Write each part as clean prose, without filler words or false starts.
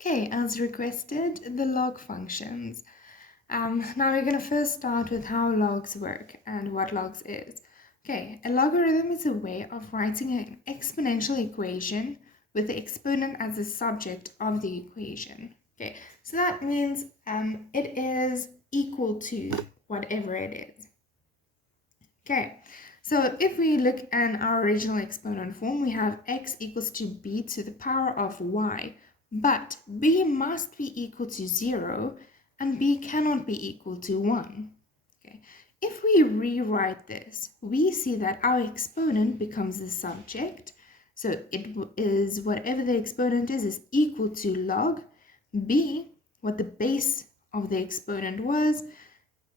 Okay, as requested, the log functions. Now we're going to first start with how logs work and what logs is. Okay, a logarithm is a way of writing an exponential equation with the exponent as the subject of the equation. Okay, so that means it is equal to whatever it is. Okay, so if we look at our original exponent form, we have x equals to b to the power of y, but b must be equal to 0 and b cannot be equal to 1. Okay. If we rewrite this, we see that our exponent becomes the subject, so it is whatever the exponent is equal to log b, what the base of the exponent was,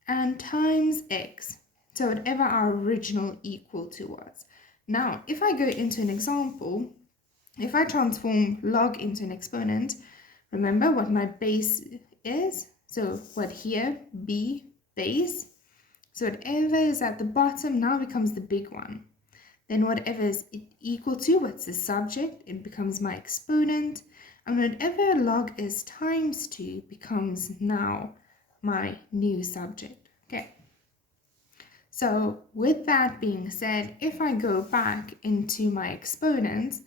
and times x. So whatever our original equal to was. Now, if I go into an example, if I transform log into an exponent, remember what my base is. So what here, b base. So whatever is at the bottom now becomes the big one. Then whatever is equal to, what's the subject, it becomes my exponent. And whatever log is times 2 becomes now my new subject. Okay. So with that being said, if I go back into my exponents,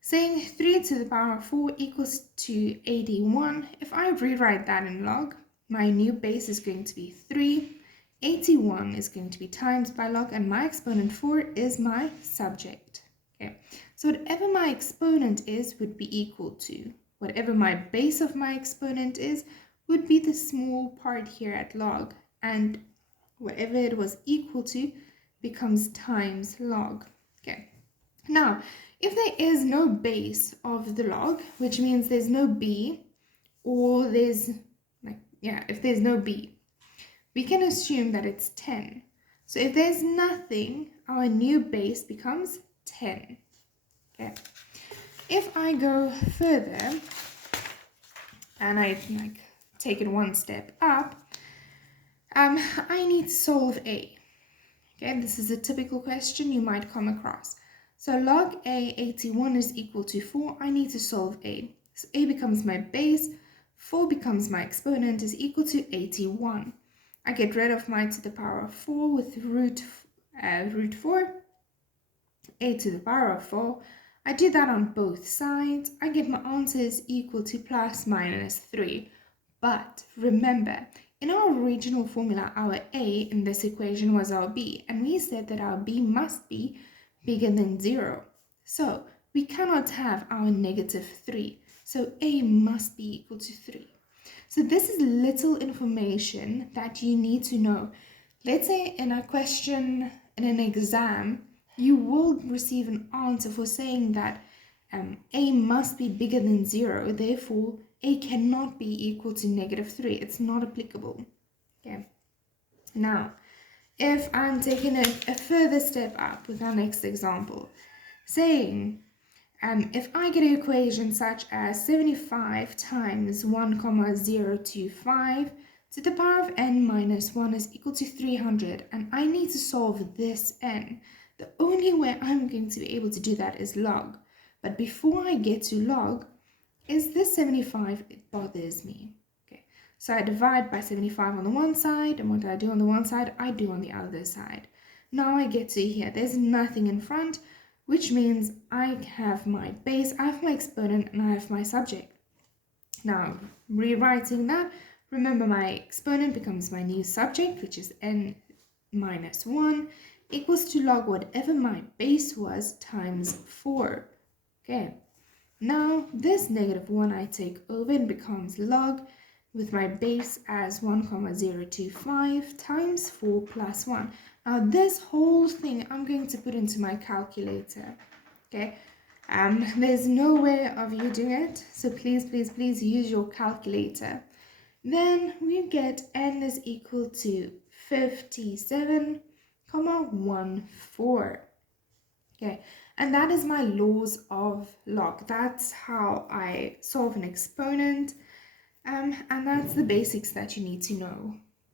saying 3 to the power of 4 equals to 81, if I rewrite that in log, my new base is going to be 3, 81 is going to be times by log, and my exponent 4 is my subject. Okay, so whatever my exponent is would be equal to, whatever my base of my exponent is would be the small part here at log, and whatever it was equal to becomes times log. Okay. Now, if there is no base of the log, which means there's no b, or there's, if there's no b, we can assume that it's 10. So if there's nothing, our new base becomes 10. Okay. If I go further, and I take it one step up, I need to solve a. Okay, this is a typical question you might come across. So log a, 81 is equal to 4. I need to solve a. So a becomes my base, 4 becomes my exponent, is equal to 81. I get rid of my to the power of 4 with root 4, a to the power of 4. I do that on both sides. I get my answer is equal to plus minus 3. But remember, in our original formula, our a in this equation was our b, and we said that our b must be bigger than 0. So we cannot have our negative 3. So a must be equal to 3. So this is little information that you need to know. Let's say in a question, in an exam, you will receive an answer for saying that a must be bigger than 0, therefore a cannot be equal to negative 3. It's not applicable. Okay. Now, if I'm taking a further step up with our next example, saying if I get an equation such as 75 times 1,025 to the power of n minus 1 is equal to 300, and I need to solve this n, the only way I'm going to be able to do that is log. But before I get to log, is this 75, it bothers me. Okay, so I divide by 75 on the one side, and what I do on the one side, I do on the other side. Now I get to here, there's nothing in front, which means I have my base, I have my exponent, and I have my subject. Now, rewriting that, remember my exponent becomes my new subject, which is n minus 1, equals to log whatever my base was times 4. Okay, now this negative 1 I take over and becomes log with my base as 1,025 times 4 plus 1. Now this whole thing I'm going to put into my calculator. Okay, there's no way of you doing it, so please use your calculator. Then we get n is equal to 57,14. Okay, and that is my laws of log. That's how I solve an exponent, and that's the basics that you need to know.